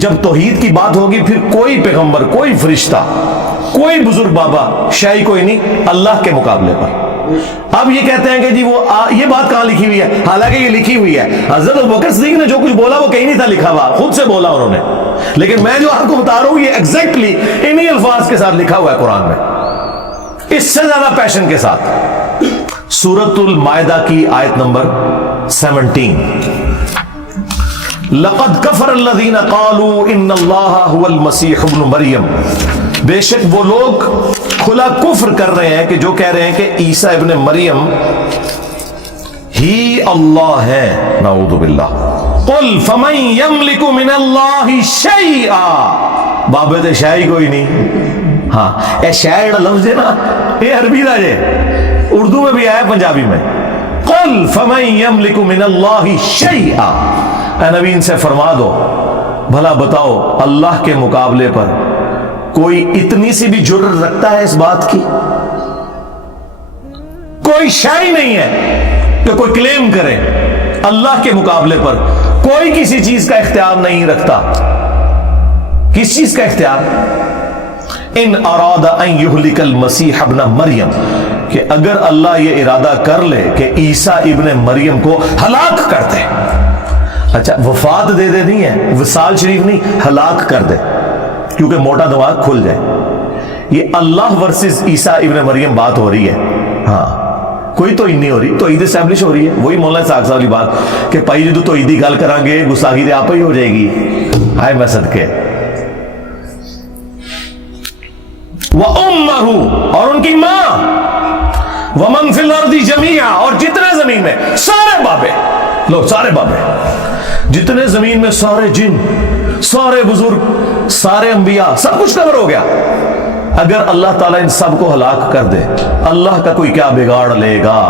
جب توحید کی بات ہوگی پھر کوئی پیغمبر، کوئی فرشتہ، کوئی بزرگ بابا، شاہی کوئی نہیں اللہ کے مقابلے پر۔ اب یہ کہتے ہیں کہ جی وہ یہ بات کہاں لکھی ہوئی ہے؟ حالانکہ یہ لکھی ہوئی ہے، حضرت ابوبکر صدیق نے جو کچھ بولا وہ کہیں نہیں تھا لکھا ہوا، خود سے بولا انہوں نے، لیکن میں جو آپ کو بتا رہا ہوں یہ ایگزیکٹلی انہی الفاظ کے ساتھ لکھا ہوا ہے قرآن میں، اس سے زیادہ پیشن کے ساتھ۔ سورۃ المائدہ کی آیت نمبر 17، لقد کفر الذین قالوا ان اللہ هو المسیح ابن مریم، بے شک وہ لوگ کھلا کفر کر رہے ہیں کہ جو کہہ رہے ہیں کہ عیسیٰ ابن مریم ہی اللہ ہے، نعوذ باللہ۔ قل فمن یملک من اللہ شیئا، بابت شاہی کوئی نہیں، ہاں اے شاعر لفظ ہے نا، یہ عربی دا جے، اردو میں بھی آیا پنجابی میں۔ قل فمن یملک من اللہ شیئا، اے نبی ان سے فرما دو بھلا بتاؤ اللہ کے مقابلے پر کوئی اتنی سی بھی جرت رکھتا ہے اس بات کی؟ کوئی شے نہیں ہے کہ کوئی کلیم کرے اللہ کے مقابلے پر، کوئی کسی چیز کا اختیار نہیں رکھتا۔ کس چیز کا اختیار؟ ان اراد ان یہلک المسیح ابن مریم، کہ اگر اللہ یہ ارادہ کر لے کہ عیسیٰ ابن مریم کو ہلاک کر دے، اچھا وفات دے دے نہیں ہے، وصال شریف نہیں، ہلاک کر دے، کیونکہ موٹا دماغ کھل جائے۔ یہ اللہ ورسز عیسیٰ ابن مریم بات ہو رہی ہے، ہاں کوئی تو نہیں ہو رہی، توحید اسٹیبلش ہو رہی ہے۔ وہی مولانا ساکھ صاحب والی بات کہ پائی جدو توحیدی گل کریں گے گستاخی دے آپ ہی ہو جائے گی، ہائے میں صدقے۔ وَأُمَّهُ، اور ان کی ماں، وَمَن فِي الْأَرْضِ جَمِيعًا، اور جتنے زمین میں سارے بابے، لو سارے بابے، جتنے زمین میں سارے جن، سارے بزرگ، سارے انبیاء، سب کچھ کور ہو گیا۔ اگر اللہ تعالیٰ ان سب کو ہلاک کر دے، اللہ کا کوئی کیا بگاڑ لے گا؟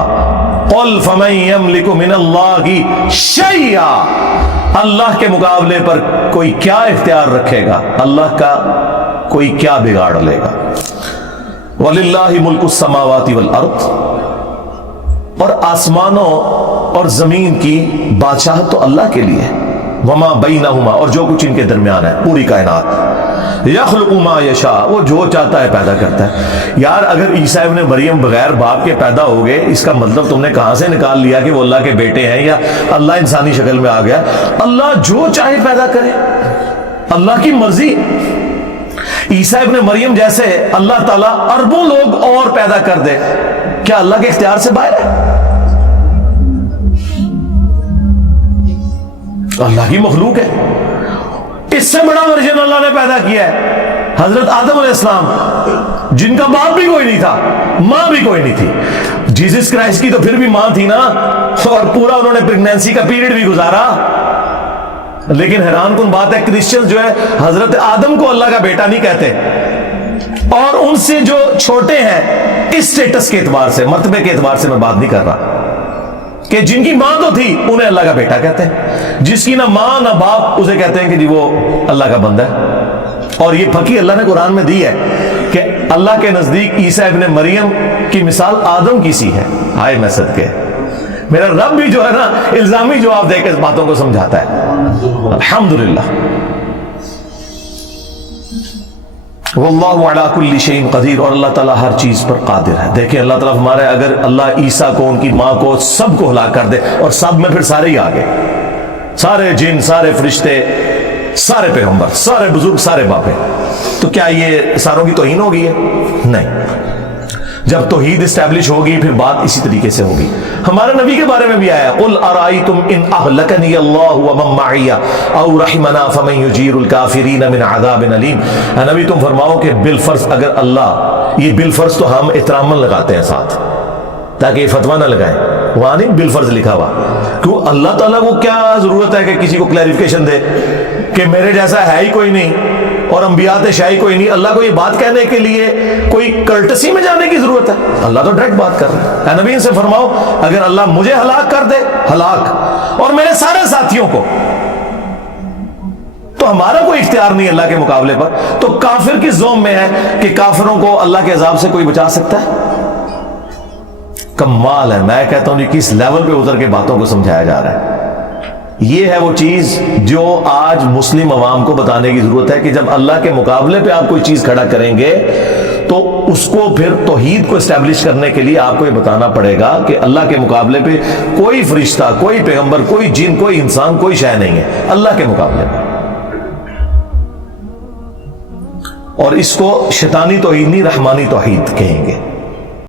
قُلْ فَمَن يَمْلِكُ مِنَ اللَّهِ شَيْئًا، اللہ کے مقابلے پر کوئی کیا اختیار رکھے گا؟ اللہ کا کوئی کیا بگاڑ لے گا؟ وَلِلَّهِ مُلْكُ السَّمَاوَاتِ وَالْأَرْضِ، اور آسمانوں اور زمین کی بادشاہت تو اللہ کے لیے ہے، وما بینہما، اور جو کچھ ان کے درمیان ہے، پوری کائنات۔ یخلق ما یشاء، وہ جو چاہتا ہے پیدا کرتا ہے۔ یار اگر عیسیٰ ابن مریم بغیر باپ کے پیدا ہو گئے، اس کا مطلب تم نے کہاں سے نکال لیا کہ وہ اللہ کے بیٹے ہیں یا اللہ انسانی شکل میں آ گیا؟ اللہ جو چاہے پیدا کرے، اللہ کی مرضی۔ عیسیٰ ابن مریم جیسے اللہ تعالیٰ اربوں لوگ اور پیدا کر دے، کیا اللہ کے اختیار سے باہر ہے؟ اللہ کی مخلوق ہے۔ اس سے بڑا ورژن اللہ نے پیدا کیا ہے، حضرت آدم علیہ السلام، جن کا باپ بھی کوئی نہیں تھا، ماں بھی کوئی نہیں تھی۔ جیسس کرائسٹ کی تو پھر بھی ماں تھی نا، اور پورا انہوں نے پریگنینسی کا پیریڈ بھی گزارا۔ لیکن حیران کن بات ہے، کرسچنز جو ہے حضرت آدم کو اللہ کا بیٹا نہیں کہتے، اور ان سے جو چھوٹے ہیں اس سٹیٹس کے اعتبار سے، مرتبے کے اعتبار سے میں بات نہیں کر رہا، کہ جن کی ماں تو تھی انہیں اللہ کا بیٹا کہتے ہیں، جس کی نہ ماں نہ باپ اسے کہتے ہیں کہ جی وہ اللہ کا بندہ ہے۔ اور یہ پھکی اللہ نے قرآن میں دی ہے کہ اللہ کے نزدیک عیسیٰ ابن مریم کی مثال آدم کی سی ہے۔ ہائے میں صدقے، میرا رب بھی جو ہے نا الزامی جواب دے کے اس باتوں کو سمجھاتا ہے، الحمدللہ۔ واللہ علی کل شیء قدیر، اور اللہ تعالیٰ ہر چیز پر قادر ہے۔ دیکھیں اللہ تعالیٰ فرما رہا ہے اگر اللہ عیسیٰ کو، ان کی ماں کو، سب کو ہلاک کر دے، اور سب میں پھر سارے ہی آگے، سارے جن، سارے فرشتے، سارے پیغمبر، سارے بزرگ، سارے باپے، تو کیا یہ ساروں کی توہین ہوگی ہے؟ نہیں۔ جب توحید اسٹیبلش ہوگی پھر بات اسی طریقے سے ہوگی۔ ہمارے نبی کے بارے میں بھی آیا، قل ارائیتم ان اہلکنی اللہ ومن معی او رحمنا فمن یجیر الکافرین من عذاب علیم۔ اے نبی تم فرماؤ کہ بالفرض اگر اللہ، یہ بالفرض تو ہم احتراماً لگاتے ہیں ساتھ تاکہ یہ فتویٰ نہ لگائیں، وہاں نہیں بالفرض لکھا ہوا، کیوں اللہ تعالیٰ کو کیا ضرورت ہے کہ کسی کو کلیریفیکیشن دے کہ میرے جیسا ہے ہی کوئی نہیں اور انبیاء شاہی کوئی نہیں؟ اللہ کو یہ بات کہنے کے لیے کوئی کرٹسی میں جانے کی ضرورت ہے؟ اللہ تو ڈائریکٹ بات کر رہا ہے۔ اے نبی ان سے فرماؤ اگر اللہ مجھے ہلاک کر دے، ہلاک، اور میرے سارے ساتھیوں کو، تو ہمارا کوئی اختیار نہیں اللہ کے مقابلے پر، تو کافر کس زوم میں ہے کہ کافروں کو اللہ کے عذاب سے کوئی بچا سکتا ہے؟ کمال ہے۔ میں کہتا ہوں کس لیول پہ اتر کے باتوں کو سمجھایا جا رہا ہے۔ یہ ہے وہ چیز جو آج مسلم عوام کو بتانے کی ضرورت ہے کہ جب اللہ کے مقابلے پہ آپ کوئی چیز کھڑا کریں گے تو اس کو پھر توحید کو اسٹیبلش کرنے کے لیے آپ کو یہ بتانا پڑے گا کہ اللہ کے مقابلے پہ کوئی فرشتہ، کوئی پیغمبر، کوئی جن، کوئی انسان، کوئی شے نہیں ہے اللہ کے مقابلے میں. اور اس کو شیطانی توحید نہیں، رحمانی توحید کہیں گے.